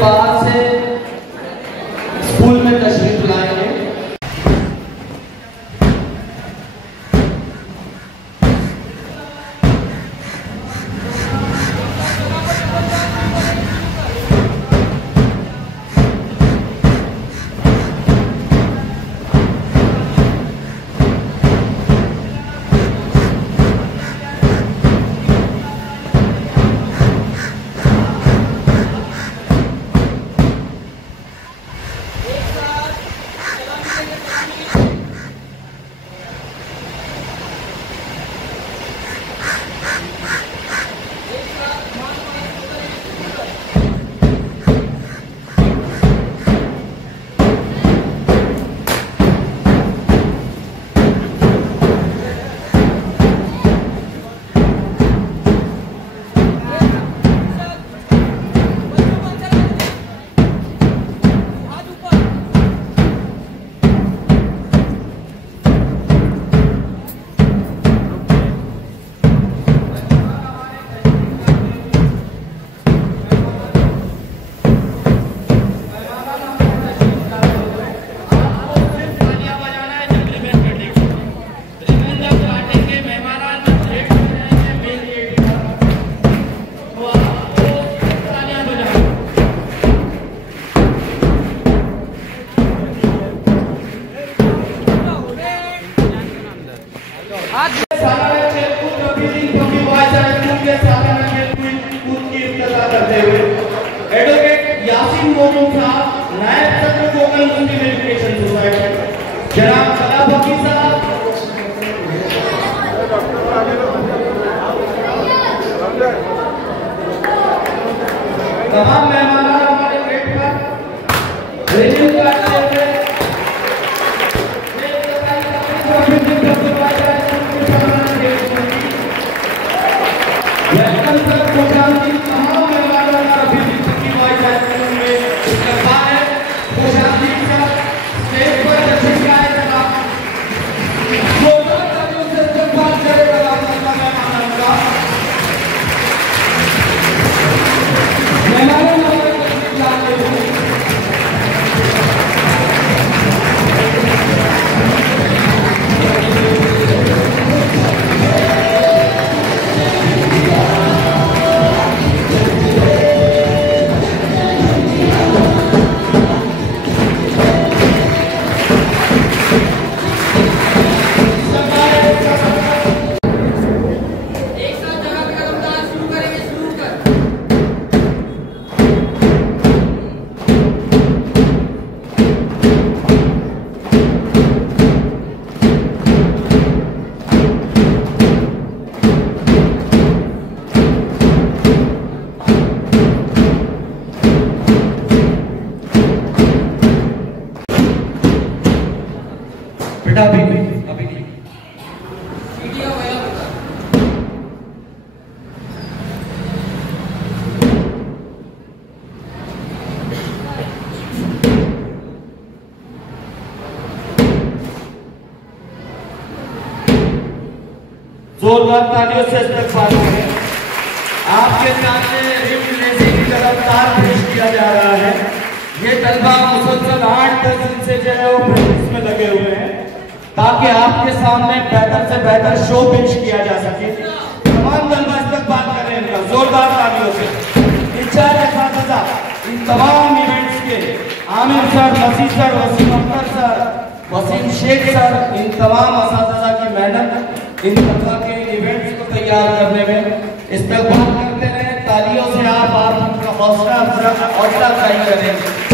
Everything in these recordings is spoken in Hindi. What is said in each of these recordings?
बाहर से स्कूल में तशरीफ लाएंगे। तमाम मेहमान हमारे गेट पर रिन्यू करते हुए वेलकम सर खुशामदी तमाम मेहमानों का भी की वाइस चांसलर में इस्तेमाल है। खुशामदी सर स्टेज पर तशरीफ लाए जनाब, जोरदार तालियों से इस्तेमाल करेगा मेहमानों का। जोरदार तालियों से इस्तकबाल करें। आपके सामने रिफ्ट रेसिंग की तरफ तार पेश किया जा रहा है। ये तलबा मुसलसल 8-10 दिन से जो है वो प्रैक्टिस में लगे हुए हैं ताकि आपके सामने बेहतर से बेहतर शो पेश किया जा सके। तमाम तलबा इस्तकबाल करें इनका जोरदार तालियों से। इंचार्ज असातिज़ा इन तमाम इवेंट्स के Aamir sir, Naseer sir, Wasim Akhtar sir, Wasim Sheikh sir, इन तमाम असातिज़ा की मेहनत इन तलबा के इवेंट्स को तैयार करने में इस्तेमाल करते रहे। तालियों से आप उनका हौसला अफजाई करें।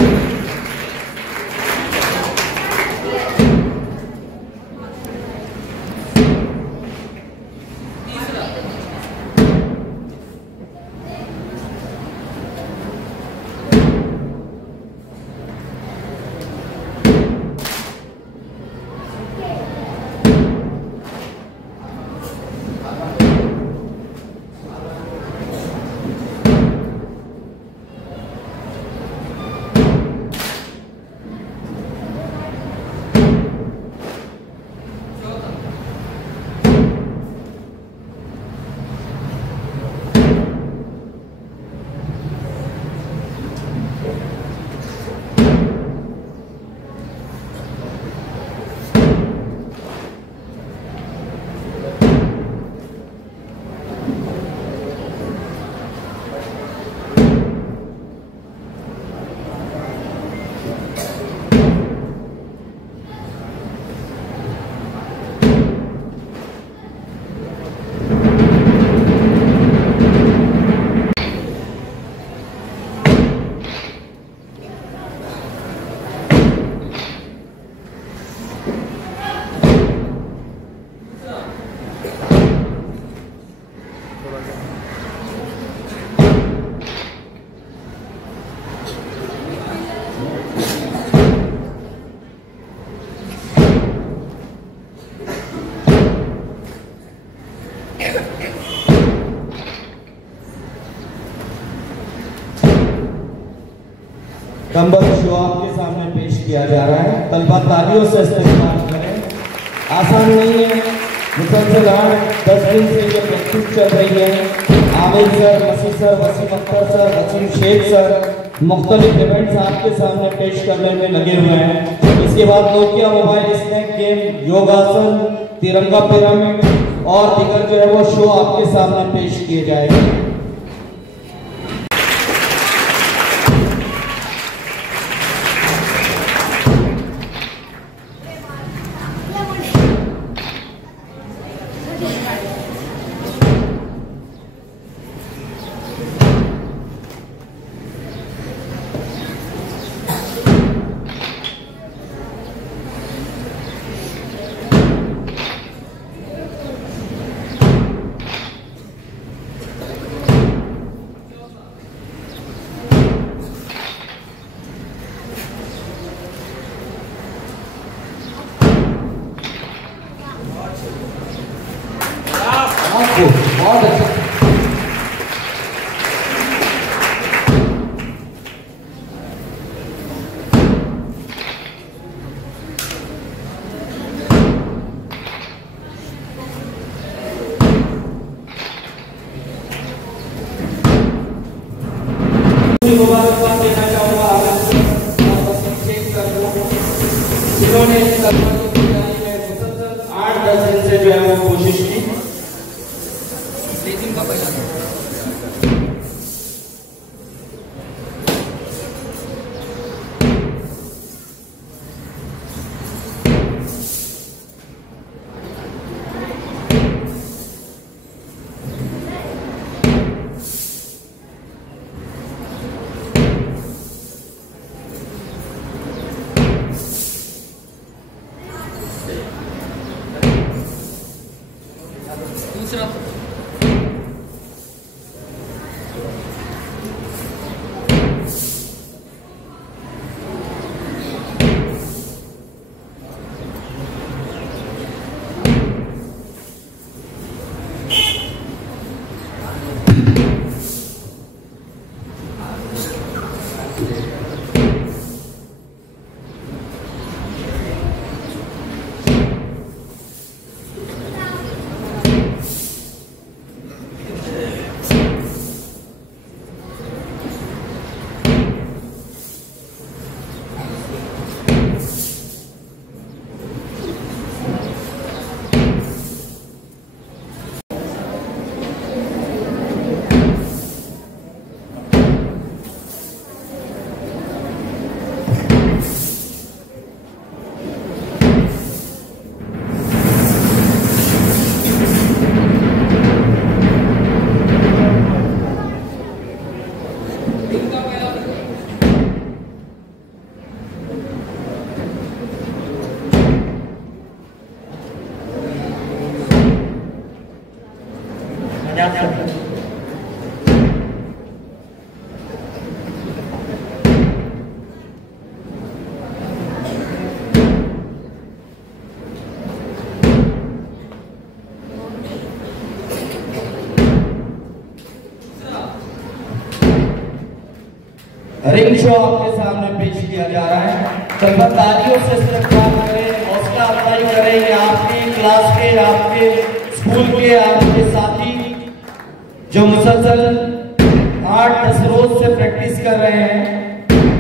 कंबल शो आपके सामने पेश किया जा रहा है। तलबा तालियों से इस्तेमाल करें। आसान नहीं है, मुसलसल 8-10 दिन से ये प्रैक्टिस चल रही है। Aamir sir, Masih sir, Wasim Akhtar sir, Wasim Sheikh sir मुख्तलिफ इवेंट्स आपके सामने पेश करने में लगे हुए हैं। इसके बाद नोकिया मोबाइल स्नैक गेम, योगासन, तिरंगा पिरामिड और दीगर जो है वो शो आपके सामने पेश किए जाएंगे। बहुत अच्छा। मुबारकबाद देना चाहूँगा जिन्होंने इस मुसलसल 8-10 दिन से जो है वो कोशिश की। दूसरा रिंग शो आपके सामने पेश किया जा रहा है। तलबा तालियों से इस्तेमाल करें, हौसला अफजाई करें। ये आपके क्लास के, आपके स्कूल के, आपके साथी जो मुसलसल 8-10 रोज से प्रैक्टिस कर रहे हैं।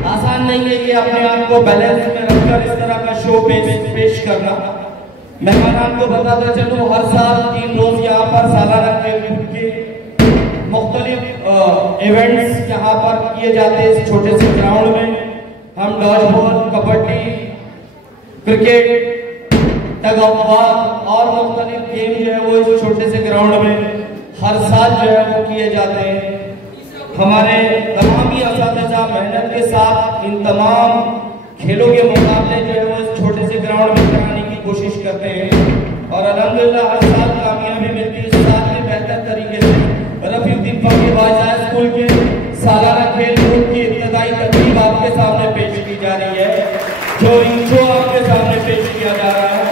आसान नहीं है कि अपने आप को बैलेंस में रखकर इस तरह का शो पेश करना। मेहमान को बताता चलो, हर साल 3 रोज यहाँ पर सालाना के मुख्तलिफ इवेंट्स यहाँ पर किए जाते हैं। इस छोटे से ग्राउंड में हम dodge ball, kabaddi, cricket, tug of war और मुख्तलिफ गेम जो है वो इस छोटे से ग्राउंड में हर साल जो है वो किए जाते हैं। हमारे तमाम ही असातिज़ा मेहनत के साथ इन तमाम खेलों के मुकाबले जो है वो इस छोटे से ग्राउंड में कराने की कोशिश करते हैं और अल्हम्दुलिल्लाह हर साल कामयाबी मिलती है। इस साल में बेहतर तरीके से रफीउद्दीन फाकी बादशाह स्कूल के सालाना खेल कूद की इब्तिदाई तकरीब आपके सामने पेश की जा रही है, जो इंशो आपके सामने पेश किया जा रहा है।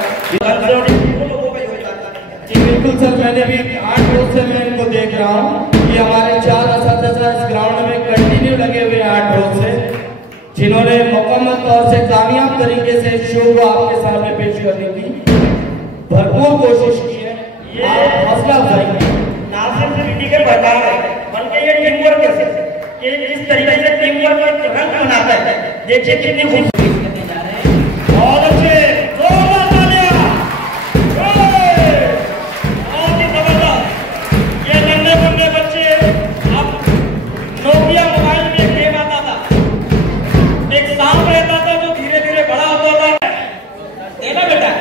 बिल्कुल सर, मैंने भी 8 रोज से मैं इनको देख रहा हूँ। ये हमारे 4 असातिज़ा इस ग्राउंड में कंटिन्यू लगे हुए 8 रोज से। जिन्होंने मुकम्मल तौर से कामयाब तरीके से शो को आपके सामने पेश करने की भरपूर कोशिश की है। ये हौसला अफजाई ना सिर्फ क्रिटिकल बता है बल्कि ये टीम वर्क कैसे कि जिस तरीके से टीम वर्क रंग बनाता है, देखिए कितनी खूबसूरत करने जा रहे हैं। बहुत अच्छे, जोरदार तालियां, बहुत ही जबरदस्त। ये नन्हे मुन्ने बच्चे, अब नोकिया मोबाइल में एक गेम आता था, एक सांप रहता था जो धीरे धीरे बड़ा होता था। देना बेटा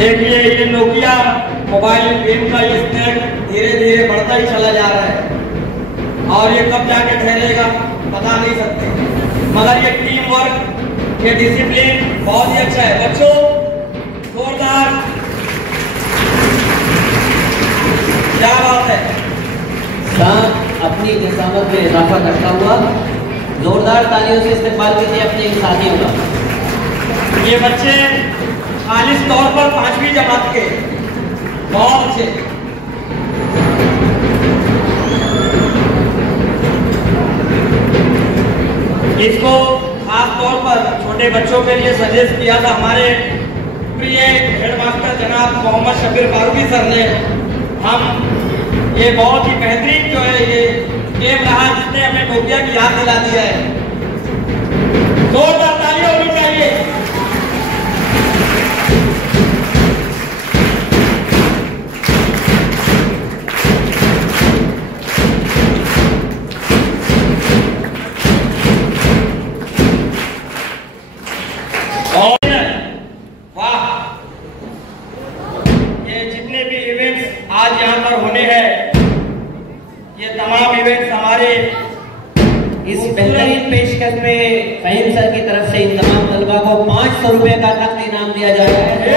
देखिए, ये नोकिया मोबाइल गेम का ये स्पीड धीरे धीरे बढ़ता ही चला जा रहा है और ये कब जाके ठहरेगा बता नहीं सकते, मगर ये टीम वर्क, ये डिसिप्लिन बहुत ही अच्छा है। बच्चों जोरदार, क्या बात है। शान अपनी जसामत में इजाफा करता हुआ जोरदार तालियों से इस्तेमाल कीजिए अपने इन साथियों का। ये बच्चे खालिस तौर पर 5वीं जमात के, बहुत अच्छे। इसको खास तौर पर छोटे बच्चों के लिए सजेस्ट किया था हमारे प्रिय हेडमास्टर जनाब मोहम्मद शबीर फारूकी सर ने। हम ये बहुत ही बेहतरीन जो है ये गेम रहा जिसने हमें नोकिया की याद दिला दिया है। जोरदार तालियां होनी चाहिए। आज यहाँ पर होने हैं, ये तमाम इवेंट्स हमारे इस बेहतरीन पेशकश में फहीम सर की तरफ से इन तमाम तलबा को 500 रुपए का नकद इनाम दिया जा रहा है।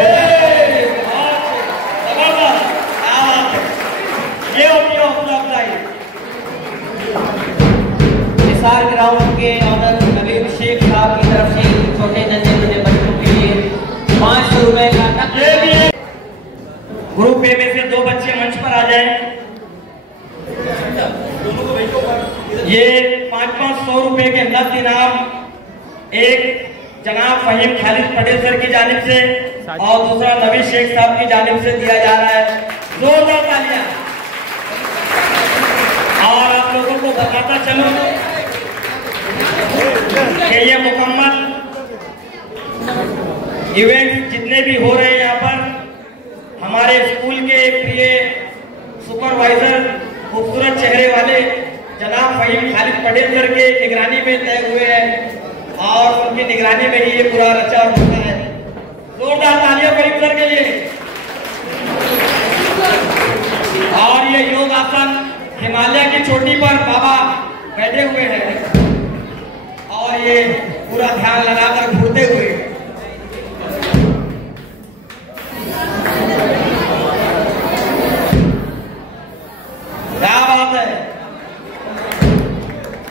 ये होती है हौसला अफजाई। निसार ग्राउंड के ऑनर नवीन शेख साहब की तरफ से छोटे नन्हे बच्चों के लिए 500 रुपए का नकद। ग्रुप ए में से 2 बच्चे मंच पर आ जाएं। ये 500 रुपए के नकद इनाम एक जनाब फहीम खालिद पटेल सर की जानिब से और दूसरा नवीन शेख साहब की जानिब से दिया जा रहा है। जोरदार तालियां। और आप लोगों को बताता चलो कि ये मुकम्मल इवेंट जितने भी हो रहे हैं यहाँ पर हमारे स्कूल के प्रिय सुपरवाइजर खूबसूरत चेहरे वाले जनाब फहीम खालिद पटेल सर के निगरानी में तय हुए हैं और उनकी निगरानी में ही ये पूरा रचा और बना है। जोरदार तालियां फहीम सर के लिए। और ये योग आसन हिमालय की चोटी पर बाबा बैठे हुए हैं और ये पूरा ध्यान लगाकर घूरते हुए। क्या बात है।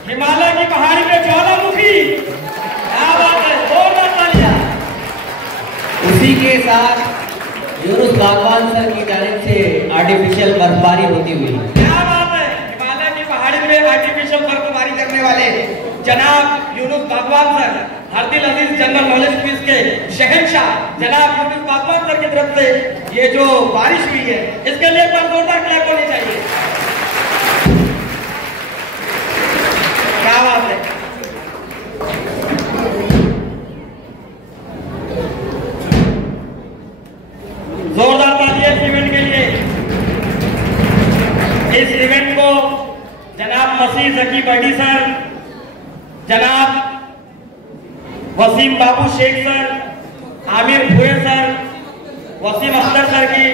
हिमालय की पहाड़ी पे ज्वालामुखी, क्या बात है। जोरदार तालियां। उसी के साथ यूनुस बागवान सर की जानिब से आर्टिफिशियल बर्फबारी होती हुई। क्या बात है। हिमालय की पहाड़ी पे आर्टिफिशियल बर्फबारी करने वाले जनाब यूनुस बागवान सर, हरदिल अजीज जनरल नॉलेज क्विज के शहंशाह जनाब यूनुस बागवान सर की तरफ से ये जो बारिश हुई है इसके लिए एक बार जोरदार क्लैप होनी चाहिए। क्या बात है। जोरदार तालियां इस इवेंट के लिए। इस इवेंट को जनाब मसीह जकी बडी सर, जनाब Wasim Babu Sheikh sir, Aamir Bhue sir, Wasim Akhtar sir की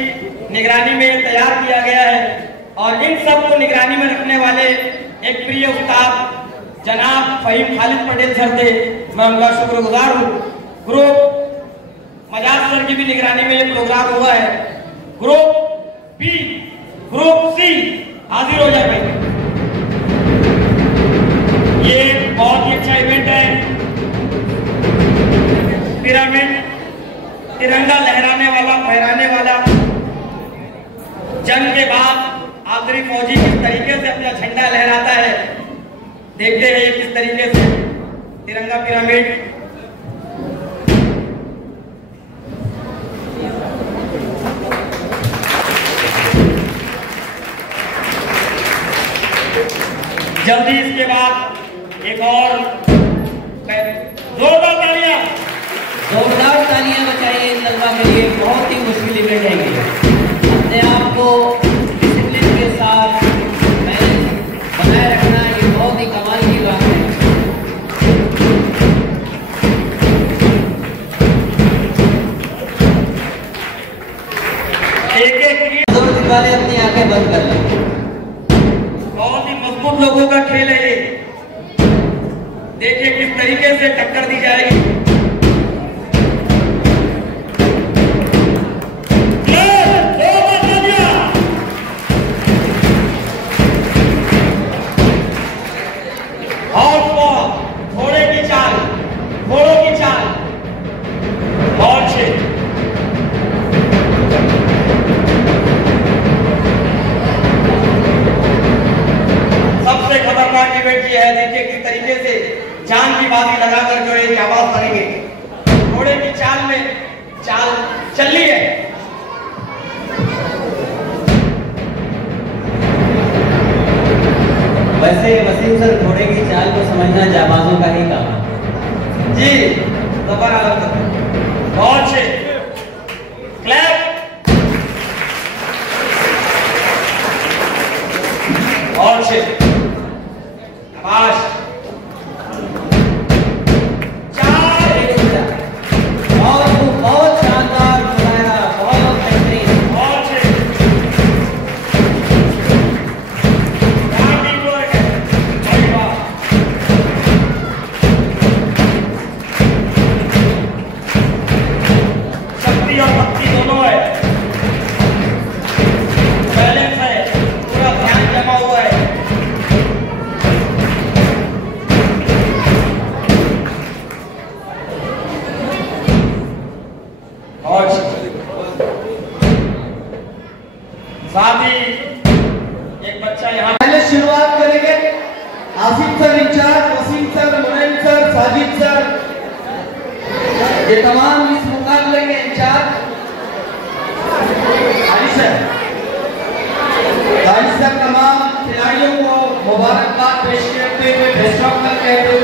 निगरानी में तैयार किया गया है और इन सब को निगरानी में रखने वाले एक प्रिय उस्ताद जनाब फहीम खालिद पटेल सर थे। मैं उनका शुक्रगुजार हूँ। ग्रुप मजाज सर की भी निगरानी में ये प्रोग्राम हुआ है। ग्रुप बी, ग्रुप सी हाजिर हो जाए। ये बहुत ही अच्छा इवेंट है। पिरामिड तिरंगा लहराने वाला, फहराने वाला, जंग के बाद आखिरी फौजी किस तरीके से अपना झंडा लहराता है, देखते हैं किस तरीके से तिरंगा पिरामिड। जल्दी इसके बाद एक और जोरदार तालियां बजाइए इन तलबा के लिए। बहुत ही मुश्किल इवेंट है ये। अपने आप को डिसिप्लिन के साथ बनाए रखना ये बहुत ही कमाल की बात है। एक वाले अपनी आंखें बंद कर लें। बहुत ही मजबूत लोगों का खेल है ये। देखिए किस तरीके से टक्कर दी जाएगी। घोड़े की चाल, घोड़ों की चाल, और सबसे खतरनाक इवेंट ये है। देखिए किस तरीके से जान की बाजी लगाकर जो एक आवाज बनेगी। घोड़े की चाल में चाल चली है। वैसे वसीम सर घोड़े की चाल को समझना जाबाजों का ही काम है। जी दोबारा बहुत अच्छे क्लैप। और अच्छे शाबाश। बहुत शानदार मुजाहरा, बहुत बेहतरीन। शक्ति और भक्ति दोनों है, बैलेंस है, पूरा ध्यान जमा हुआ है। और साथ ही एक बच्चा यहाँ पहले शुरुआत करेंगे। Asif sir incharge, Wasim sir, Munaim sir, Sajid sir, ये तमाम इस मुकाबले के इंचार्ज। सर तमाम खिलाड़ियों को मुबारकबाद पेश करते हुए बेस्ट ऑफ लक कहते हुए